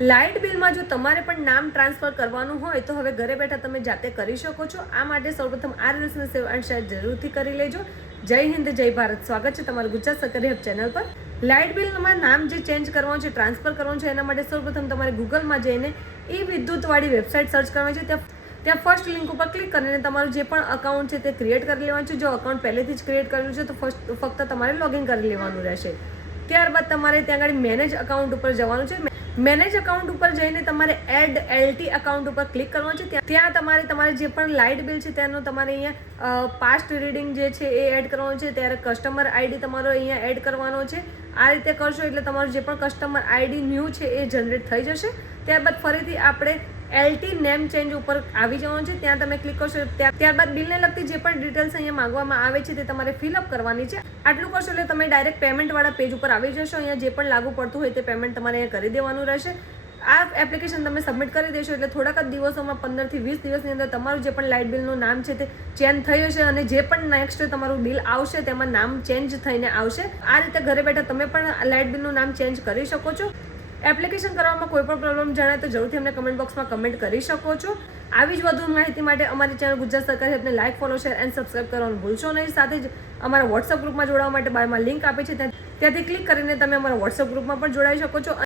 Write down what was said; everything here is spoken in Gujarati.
લાઇટ બિલમાં જો તમારે પણ નામ ટ્રાન્સફર કરવાનું હોય તો હવે ઘરે બેઠા તમે જાતે કરી શકો છો. આ માટે સૌપ્રથમ આ રીલ્સને સેવ એન્ડ શેર જરૂરથી કરી લેજો. જય હિન્દ, જય ભારત. સ્વાગત છે તમારું ગુજરાત સરકારી હબ ચેનલ પર. લાઇટ બિલમાં નામ જે ચેન્જ કરવાનું છે, ટ્રાન્સફર કરવાનું છે, એના માટે સૌપ્રથમ તમારે ગૂગલમાં જઈને વિદ્યુતવાળી વેબસાઇટ સર્ચ કરવાની છે. ત્યાં ફર્સ્ટ લિંક ઉપર ક્લિક કરીને તમારું જે પણ અકાઉન્ટ છે તે ક્રિએટ કરી લેવાનું છે. જો અકાઉન્ટ પહેલેથી જ ક્રિએટ કરેલું છે તો ફક્ત તમારે લોગિન કરી લેવાનું રહેશે. ત્યારબાદ તમારે ત્યાં આગળ મેનેજ અકાઉન્ટ ઉપર જવાનું છે. મેનેજ અકાઉન્ટ ઉપર જઈને તમારે એડ એલટી અકાઉન્ટ ઉપર ક્લિક કરવાનું છે. ત્યાં તમારે જે પણ લાઇટ બિલ છે તેનો તમારે અહીંયા પાસ્ટ રીડિંગ જે છે એ એડ કરવાનું છે. ત્યારે કસ્ટમર આઈડી તમારો અહીંયા એડ કરવાનો છે. આ રીતે કરશો એટલે તમારું જે પણ કસ્ટમર આઈડી ન્યૂ છે એ જનરેટ થઈ જશે. ત્યારબાદ ફરીથી આપણે એલટી નેમ ચેન્જ ઉપર આવી જવાનું છે. ત્યાં તમે ક્લિક કરશો. ત્યારબાદ બિલને લગતી જે પણ ડિટેલ્સ અહીંયા માંગવામાં આવે છે તે તમારે ફિલઅપ કરવાની છે. આટલું કરશો એટલે તમે ડાયરેક્ટ પેમેન્ટવાળા પેજ ઉપર આવી જશો. અહીંયા જે પણ લાગુ પડતું હોય તે પેમેન્ટ તમારે અહીંયા કરી દેવાનું રહેશે. આ એપ્લિકેશન તમે સબમિટ કરી દેશો એટલે થોડાક જ દિવસોમાં 15 થી 20 દિવસની અંદર તમારું જે પણ લાઇટ બિલનું નામ છે તે ચેન્જ થઈ જશે અને જે પણ નેક્સ્ટ તમારું બિલ આવશે તેમાં નામ ચેન્જ થઈને આવશે. આ રીતે ઘરે બેઠા તમે પણ લાઇટ બિલનું નામ ચેન્જ કરી શકો છો. એપ્લિકેશન કરવામાં કોઈ પણ પ્રોબ્લેમ જણાય તો જરૂરથી અમને કમેન્ટ બોક્સમાં કમેન્ટ કરી શકો છો. આવી જ વધુ માહિતી માટે અમારી ચેનલ ગુજરાત સરકારી હબને like, follow, share and subscribe કરવાનું ભૂલશો નહીં. સાથે જ અમારા વોટ્સઅપ ગ્રુપમાં જોડાવા માટે બાયમાં લિંક આપે છે ત્યાંથી ક્લિક કરીને તમે અમારા વોટ્સઅપ ગ્રુપમાં પણ જોડાઈ શકો છો.